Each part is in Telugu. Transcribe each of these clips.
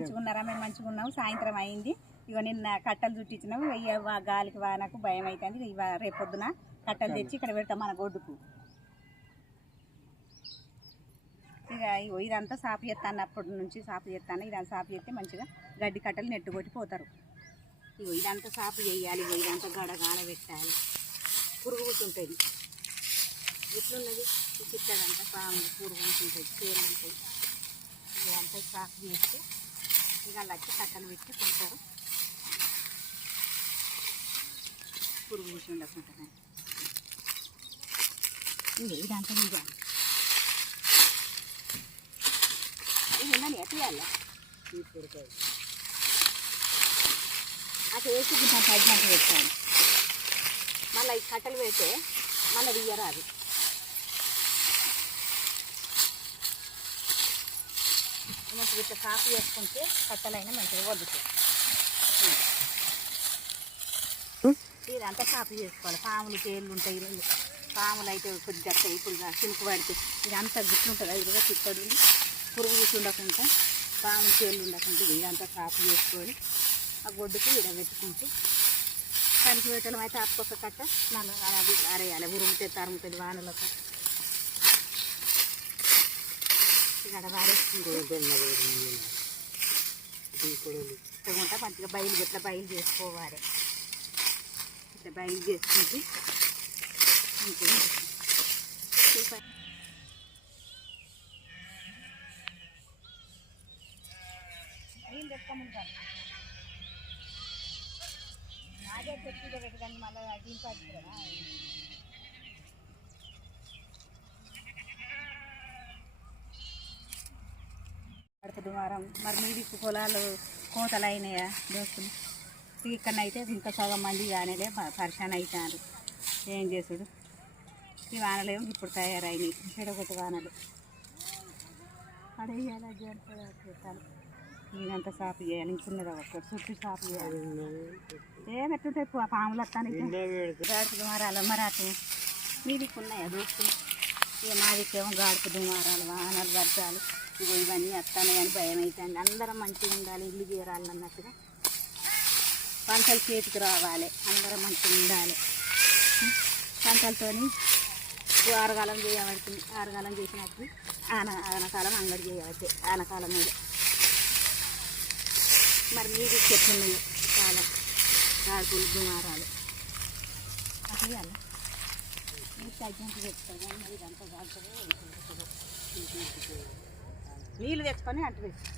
మంచిగా ఉన్నారా? మేము మంచిగా ఉన్నాము. సాయంత్రం అయింది. ఇక నిన్న కట్టలు చుట్టించినాము. ఇక వా- గాలికి వానకు భయం అవుతుంది ఇక రేపొద్దున కట్టలు తెచ్చి ఇక్కడ పెడతాం మన గొడ్డుకు. ఇక ఇగో ఇదంతా సాపు చేస్తాను అప్పటి నుంచి సాపు చేస్తాను ఇదంతా సాపు చేస్తే మంచిగా గడ్డి కట్టలు నెట్టు కొట్టిపోతారు పోతారు. ఇదంతా సాపు చేయాలి. ఇగో ఇదంతా గడగాడ పెట్టాలి. పురుగు కూర్చుంటుంది ఎట్లున్నది? చిట్టడంతా పాములు పురుగు కూర్చుంటుంది చీరలు ఉంటాయి ఇదంతా సాపు చేస్తే ఇక వచ్చి కట్టలు పెట్టి కొడతారు పురుగు కూర్చుండకుంటుంది ఇగో ఇదంతా తీయాలి? ఇది ఉన్నది ఎట్లా తీసుకుంటాయి అటు వేసి కొంచెం తగ్గినట్టు పెట్టాను మళ్ళీ ఈ కట్టలు పెడితే మళ్ళీ తీయరాదు. మంచిగా ఇట్లా కాపు చేసుకుంటే కట్టలైనా మంచిగా వద్దుతాయి ఇదంతా కాపు చేసుకోవాలి. పాములు తేళ్ళు ఉంటాయి రెండు. పాములు అయితే కొద్దిగా ఇప్పుడు చినుకు పడితే ఇదంతా గుట్లుంటుంది అది చిత్తడు పురుగు గుట్టు ఉండకుండా పాము తేళ్ళు ఉండకుండా ఇదంతా కాపు చేసుకొని ఆ గొడ్డుకు ఇడబెట్టుకుంటే పనికి పెట్టడం అయితే అప్పొక్క కట్ట నల్ల అది అరేయాలి. ఉరుగుతే తరుముతుంది వానలకు ఇక్కడ వారేసుకుంటా మంచిగా బయలు ఇట్లా బయలు చేసుకోవాలి. ఇట్లా బయలు చేసుకుంటే మంచిగా తెచ్చుకోమంటాను నాదే తెచ్చి పెట్టగానే మళ్ళీ దీంట్లో కదా పడుతుంది వారం మరి మీది పొలాలు కోతలు అయినాయా దోస్తులు ఇక్కడనైతే ఇంకా సగం మంది కానీలే పరిశాన్ అవుతారు ఏం చేసుడు? ఈ వానలేమో ఇప్పుడు తయారైనాయి. చెడగొట్టు వానలు. అడేయాలి పెట్టాలి ఈయనంతా సాపు చేయాలి ఇంకున్నది ఒక్కటి చుట్టూ సాపు చేయాలి. ఏమెట్టుంటాయి పా- పాములు వస్తాను దుమారాలు మరి అటు మీదికి ఉన్నాయా దోస్తులు? ఇక మాదికేమో గాడుపు దుమారాలు వానలు వర్షాలు. ఇగో ఇవన్నీ వస్తాయి కానీ భయం అవుతుంది అందరం మంచిగా ఉండాలి ఇల్లు చేరాలి అన్నట్టుగా. పంటలు చేతికి రావాలి అందరం మంచిగా ఉండాలి. పంటలతోని ఆరగాలం చేయబడుతుంది. ఆరుగాలం చేసినట్టు ఆన ఆనకాలం అంగడి చేయవచ్చు ఆనకాలం మీద. మరి మీరు చెట్లు ఉన్నాయి చాలా గాడుపులు గుమారాలు అసలు నీకు తగ్గింపు చెప్తాను. కానీ ఇదంతా కాల్చదో నీళ్ళు తెచ్చుకొని అటు వేసి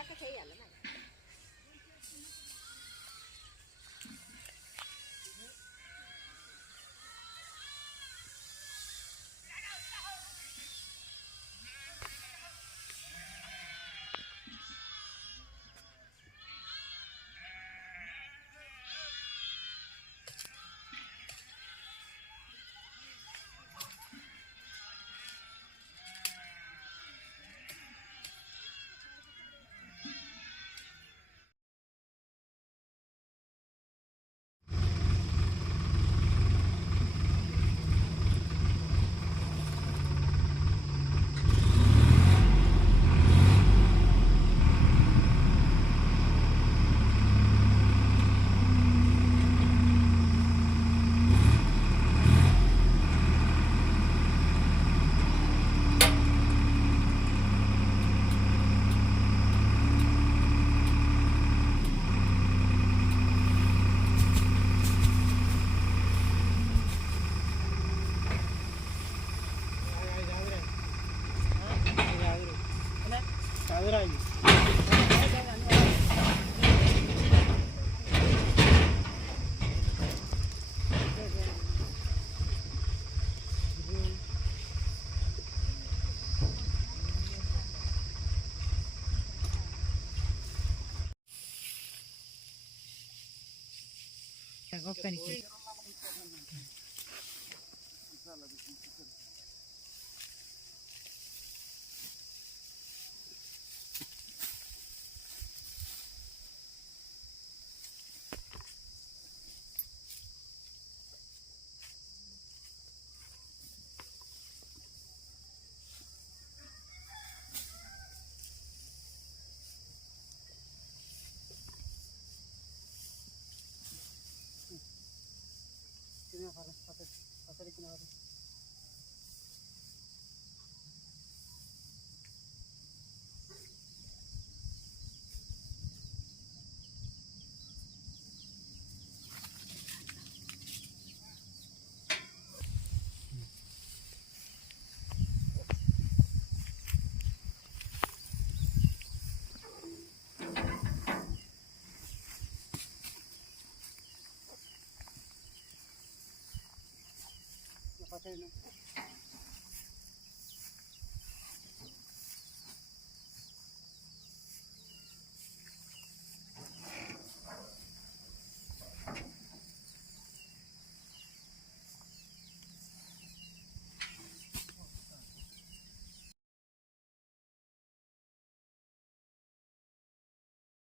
అక్క చేయాలి. మరి. পাশের পাশের কিনা হবে papá